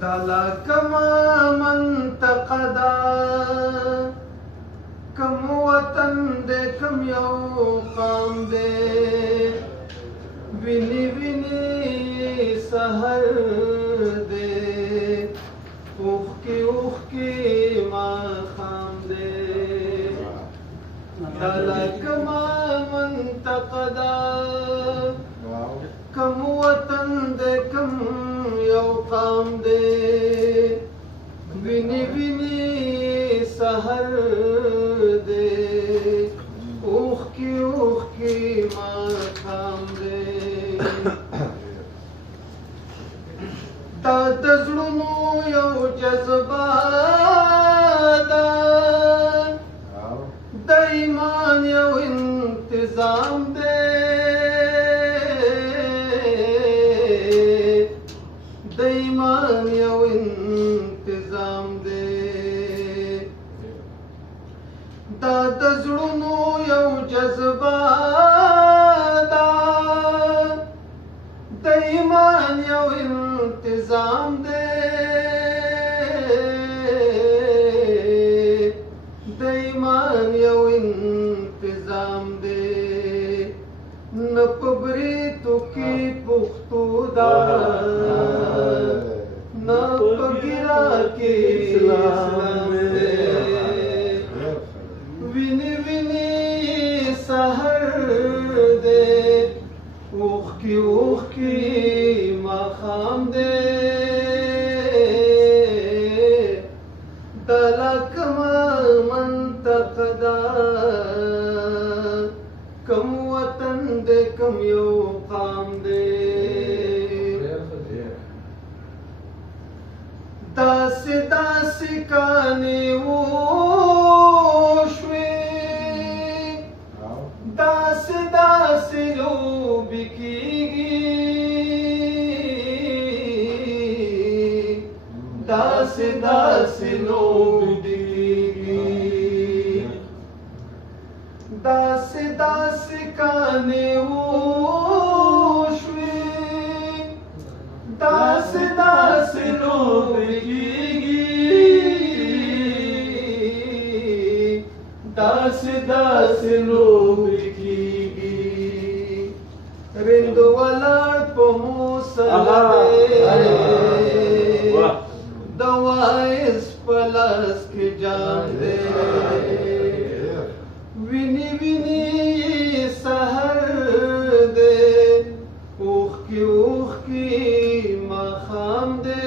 دلا کما منتقدا کم وطن دے کم یو قام دے وینی وینی سحر دے اوخ کی ماخام دے دلا کما منتقدا کم وطن دے کم یو قام دے وینی وینی سحر دے اوخ کی ماخام دے دا د زړونو یو جذبه ده د ایمان یو انتظام دی د ایمان یو انتظام دی دا د زړونو یو جذبه ده د ایمان یو انتظام دے د ایمان یو انتظام دے نه په بریتو کې پښتو ده نه په ګیرا کې اسلام دے ویني ویني سحر دے اوخ کی ماخام دے دلا کما منتقدا کم وطن دے کم یو قام دے داسی داسی کانی وشوی داسی داسی لوبی کیگی داسی داسی لوبی کیگی داسی داسی کانی وشوی داسی داسی لوبی کیگی داسی داسی لوبی کیگی رندو ولار پا موسل دوائز پلاس کی جان دے وینی وینی سحر دے اوخ کی ماخام دے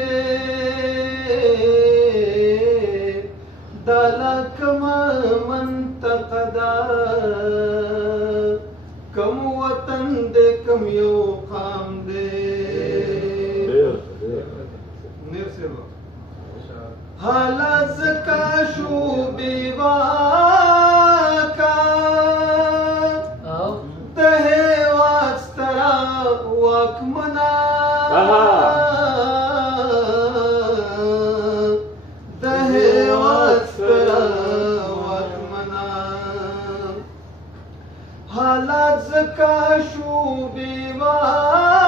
دالا کما منتقدا کم وطن دے کم یو قام دے حالات زکا شو بیواکا دہے واسترا واکمنا دہے واسترا واکمنا حالات زکا شو بیواکا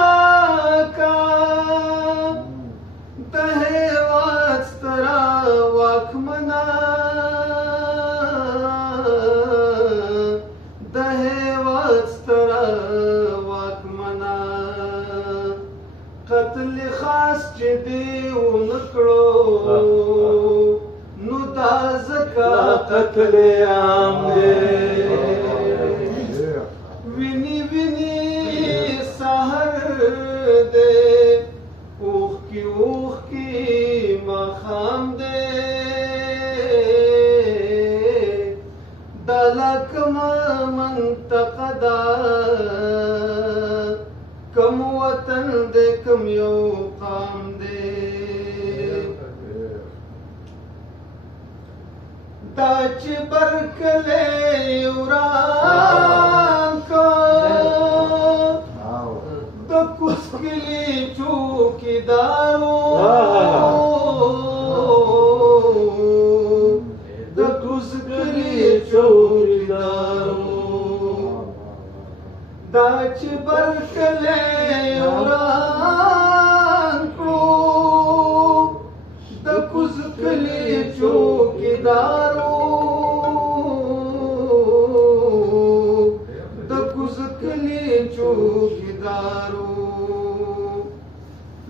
دہے واسترا واکمنا دہے واسترا واکمنا قتل خاص چه دیو نکڑو نو دا زکا قتل عام دے وینی وینی سحر دے اوخ کی ماخام دے دلا کما منتقدا کم وطن دے کم یو قام دے دا چی برکلے یوران کا دا کسکلی چوکی دارو دا کسکلی چوکی دارو دا چې برکلی وران کړو د کوز کلي چوکیدارو د کوز کلي چوکیدارو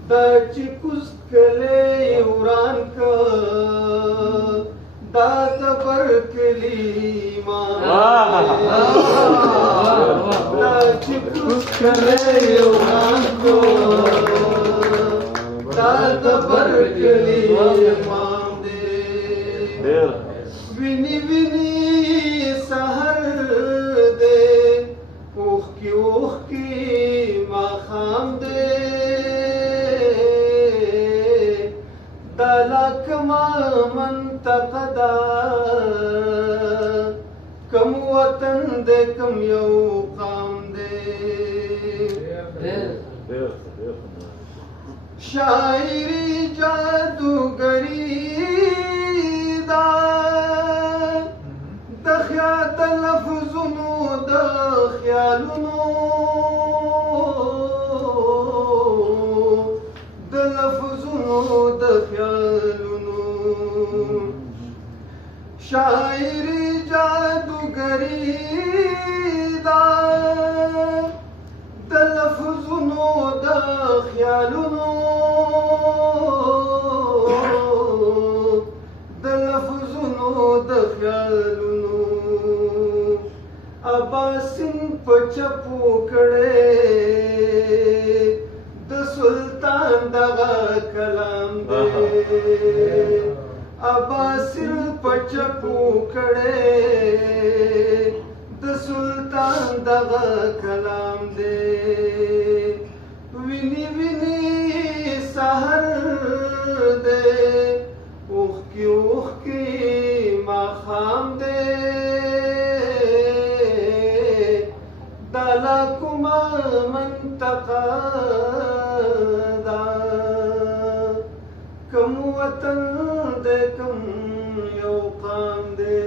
دا چې کوز کلی وران کړ دا د برکلی دا چې کوز کلی وران کړ دا د برکلی امام دی ویني ویني سحر دی اوښکې ماښام دی دا لا کما منطقه ده کم وطن دی کم یو قام دی شاعری جادوگری دا د لفظونو د خیالونو د لفظونو د خیالونو شاعری جادوگری دا د لفظونو د خیالونو د لفظونو د خیالونو عباسین په چپو کړي د سلطان دغه کلام دی عباسین په چپو کړي د سلطان دغه کلام دی ویني ویني سحر دی اوښکې ماښام دی دا لا کومه منطقه ده کوم وطن دی کوم یو قام دی